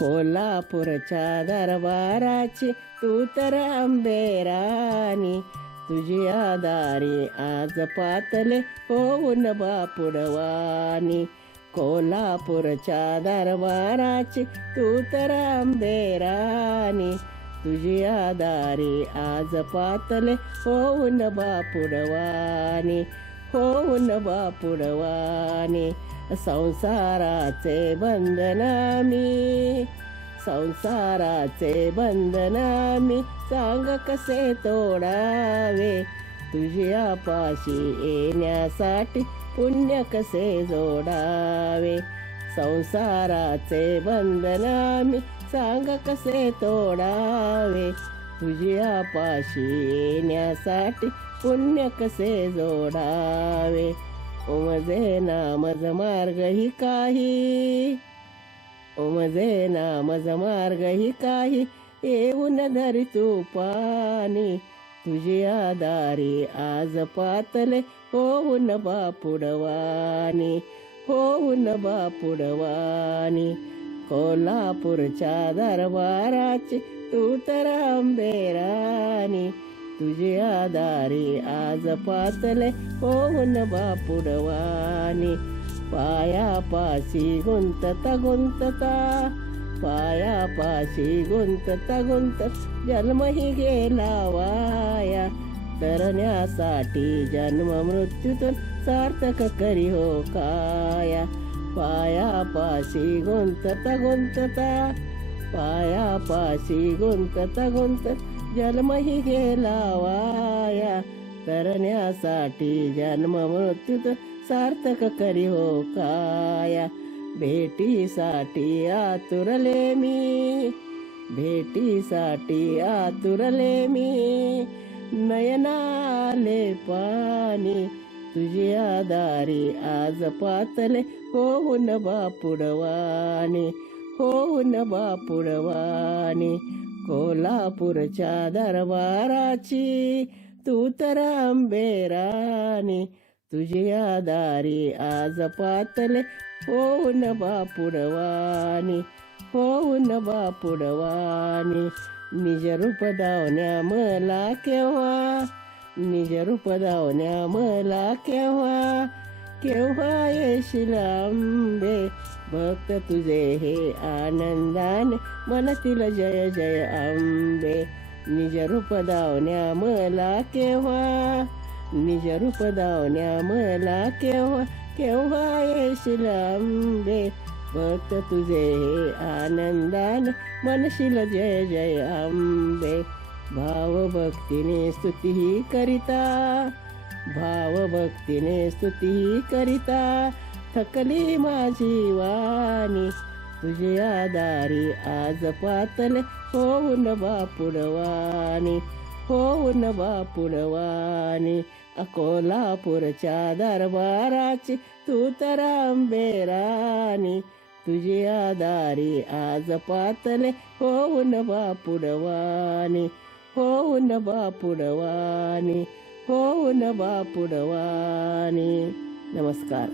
कोल्हापूरच्या दरबाराची तू तर अंबेराणी, तुझ्या दारी आज पातले होऊन बापुडवानी. कोल्हापूरच्या दरबाराची तू तर अंबेराणी, तुझ्या दारी आज पातले होऊन बापुडवानी, होऊन बापुडवानी. संसाराचे बंधन मी, संसाराचे बंधन मी सांग कसे तोडावे, तुझ्या पाशी येण्यासाठी पुण्य कसे जोडावे. संसाराचे बंधन मी सांग कसे तोडावे, तुझ्या पाशी येण्यासाठी पुण्य कसे जोडावे. ओमजे नामज मार्ग ही काही, ओमजे नामज मार्ग ही काही येऊन धरी तू पाणी, तुझ्या दारी आज पातले होऊन बापुडवानी, होऊन बापुडवानी. कोल्हापूरच्या दरबाराची तू तर अंबेराणी, तुझ्या दारी आज पातले होऊन बापुडवानी. पायापाशी गुंतता गुंतता, पायापाशी गुंतता गुंतता जन्मही गेला वाया, तरण्यासाठी जन्म मृत्यूतून सार्थक करी हो काया. पायापाशी गुंतता गुंतता, पायापाशी गुंतता गुंतता जन्मही गेला वाया, तरण्यासाठी जन्म मृत्यूतून सार्थक करी हो काया. भेटीसाठी आतुरले मी, भेटीसाठी आतुरले मी, नयनाले पाणी, तुझ्या दारी आज पातले होऊन बापुडवानी, होऊन बापुडवानी. कोल्हापूरच्या दरबाराची तू तर अंबेराणी, तुझ्या दारी आज पातले होऊन बापुडवानी, होऊन बापुडवानी. निज रूप दावण्या मला केव्हा, निज रूप दावण्या मला केव्हा, केव्हा येशील आंबे, भक्त तुझे हे आनंदाने मनतील जय जय आंबे. निज रूप दावण्या मला केव्हा, निज रूप दावण्या मला केव्हा, केव्हा येशील आंबे, भक्त तुझे हे आनंदाने मनशील जय जय आंबे. भाव भक्तीने स्तुती करिता, भाव भक्तीने स्तुती करिता थकली माझी वाणी, तुझ्या दारी आज पातले होऊन बापुडवानी, होऊन बापुडवानी. कोल्हापूरच्या दरबाराची तू तर अंबेराणी, तुझ्या दारी आज पातले होऊन बापुडवानी, होऊन बापुडवानी, होऊन बापुडवानी. नमस्कार.